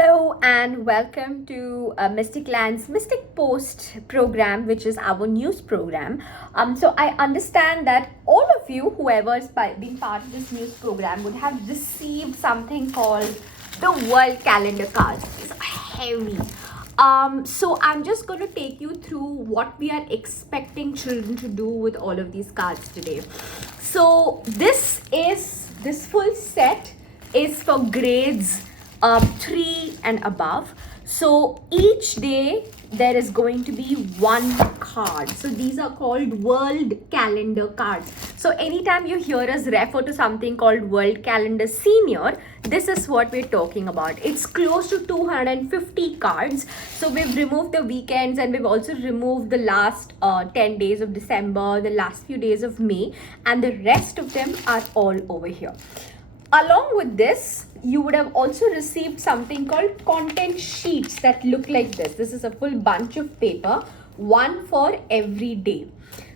Hello and welcome to MysticLand's Mystic Post program, which is our news program. So I understand that all of you, whoever's been part of this news program, would have received something called the World Calendar cards. It's heavy. So I'm just going to take you through what we are expecting children to do with all of these cards today. So this full set is for grades 3 and above. So each day there is going to be one card. So these are called World Calendar cards. So anytime you hear us refer to something called World Calendar Senior, this is what we're talking about. It's close to 250 cards. So we've removed the weekends and we've also removed the last 10 days of December, the last few days of May, and the rest of them are all over here. Along with this, you would have also received something called content sheets that look like this. This is a full bunch of paper, one for every day.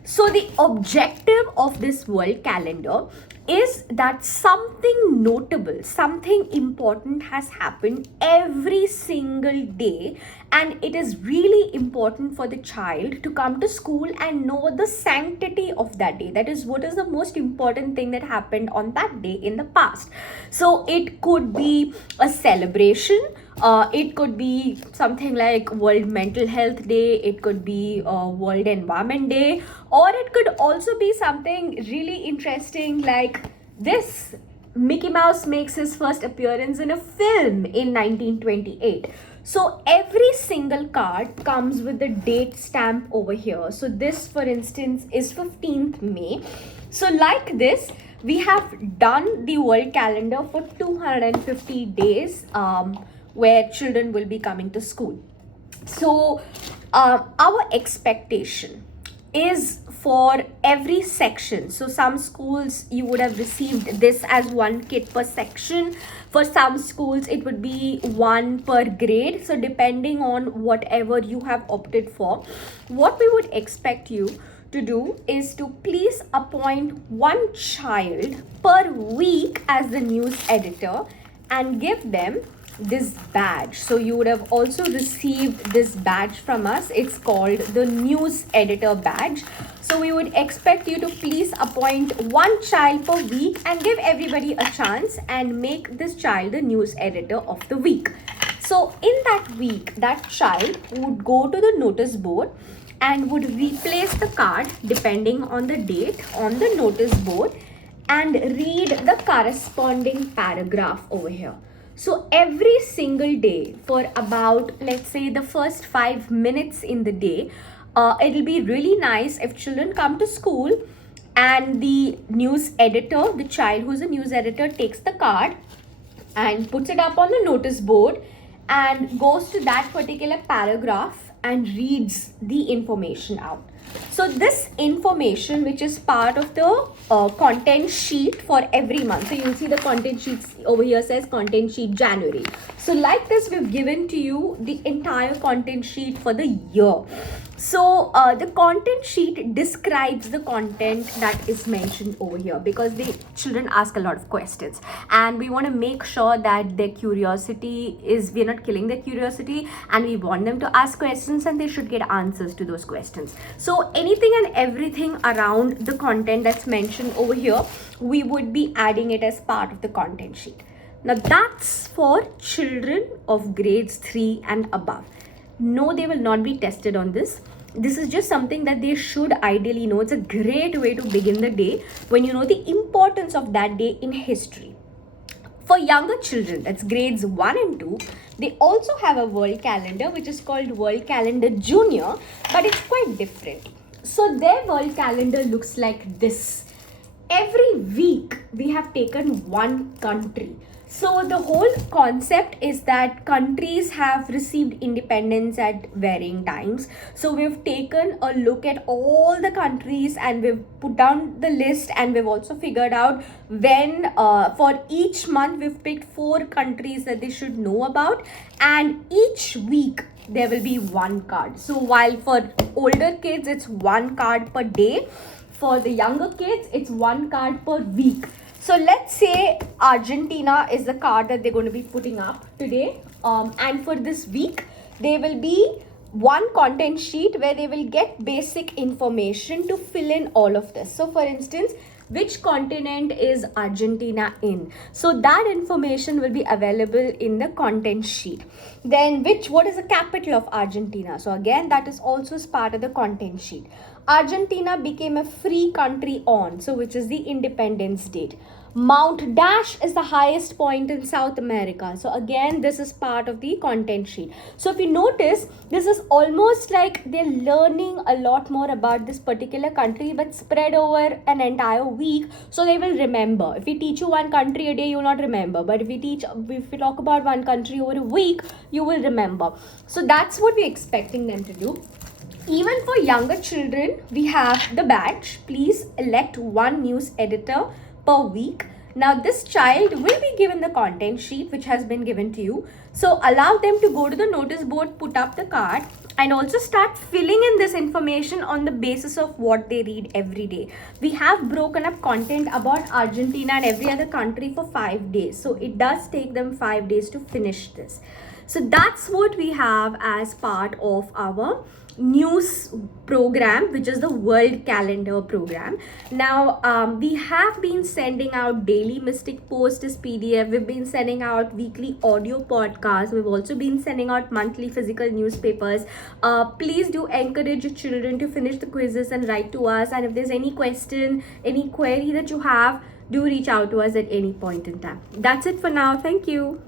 So the objective of this world calendar is that something notable, something important has happened every single day, and it is really important for the child to come to school and know the sanctity of that day. That is, what is the most important thing that happened on that day in the past. So it could be a celebration, it could be something like World Mental Health Day, it could be World Environment Day, or it could also be something really interesting like this. Mickey Mouse makes his first appearance in a film in 1928. So every single card comes with the date stamp over here. So this, for instance, is 15th May. So like this, we have done the world calendar for 250 days where children will be coming to school. So our expectation is for every section. So some schools you would have received this as one kit per section. For some schools it would be one per grade. So depending on whatever you have opted for, what we would expect you to do is to please appoint one child per week as the news editor and give them this badge. So you would have also received this badge from us. It's called the news editor badge. So we would expect you to please appoint one child per week and give everybody a chance and make this child the news editor of the week. So in that week, that child would go to the notice board and would replace the card depending on the date on the notice board and read the corresponding paragraph over here. So every single day for about, let's say, the first 5 minutes in the day, it'll be really nice if children come to school and the news editor, the child who's a news editor, takes the card and puts it up on the notice board and goes to that particular paragraph and reads the information out. So this information, which is part of the content sheet for every month. So you'll see the content sheets over here says content sheet January. So like this, we've given to you the entire content sheet for the year. So the content sheet describes the content that is mentioned over here because the children ask a lot of questions and we want to make sure that their curiosity is, we're not killing their curiosity, and we want them to ask questions and they should get answers to those questions. So anything and everything around the content that's mentioned over here, we would be adding it as part of the content sheet. Now that's for children of grades 3 and above. No, they will not be tested on this. This is just something that they should ideally know. It's a great way to begin the day when you know the importance of that day in history. For younger children, that's grades 1 and 2, they also have a world calendar which is called World Calendar Junior, but it's quite different. So their world calendar looks like this. Every week we have taken one country. So the whole concept is that countries have received independence at varying times. So we've taken a look at all the countries and we've put down the list, and we've also figured out when for each month we've picked 4 countries that they should know about, and each week there will be one card. So while for older kids it's one card per day, for the younger kids it's one card per week. So let's say Argentina is the card that they're going to be putting up today. And for this week, there will be one content sheet where they will get basic information to fill in all of this. So for instance, which continent is Argentina in? So that information will be available in the content sheet. Then what is the capital of Argentina? So again, that is also part of the content sheet. Argentina became a free country on, so which is the independence date. Mount Dash is the highest point in South America. So again, this is part of the content sheet. So if you notice, this is almost like they're learning a lot more about this particular country, but spread over an entire week, so they will remember. If we teach you one country a day, you will not remember. But if we talk about one country over a week, you will remember. So that's what we're expecting them to do. Even for younger children, we have the badge. Please elect one news editor per week. Now this child will be given the content sheet which has been given to you. So allow them to go to the notice board, put up the card, and also start filling in this information on the basis of what they read every day. We have broken up content about Argentina and every other country for 5 days. So it does take them 5 days to finish this. So that's what we have as part of our news program, which is the world calendar program. Now we have been sending out daily Mystic Post as PDF. We've been sending out weekly audio podcasts. We've also been sending out monthly physical newspapers. Please do encourage your children to finish the quizzes and write to us, and if there's any question, any query that you have, do reach out to us at any point in time. That's it for now. Thank you.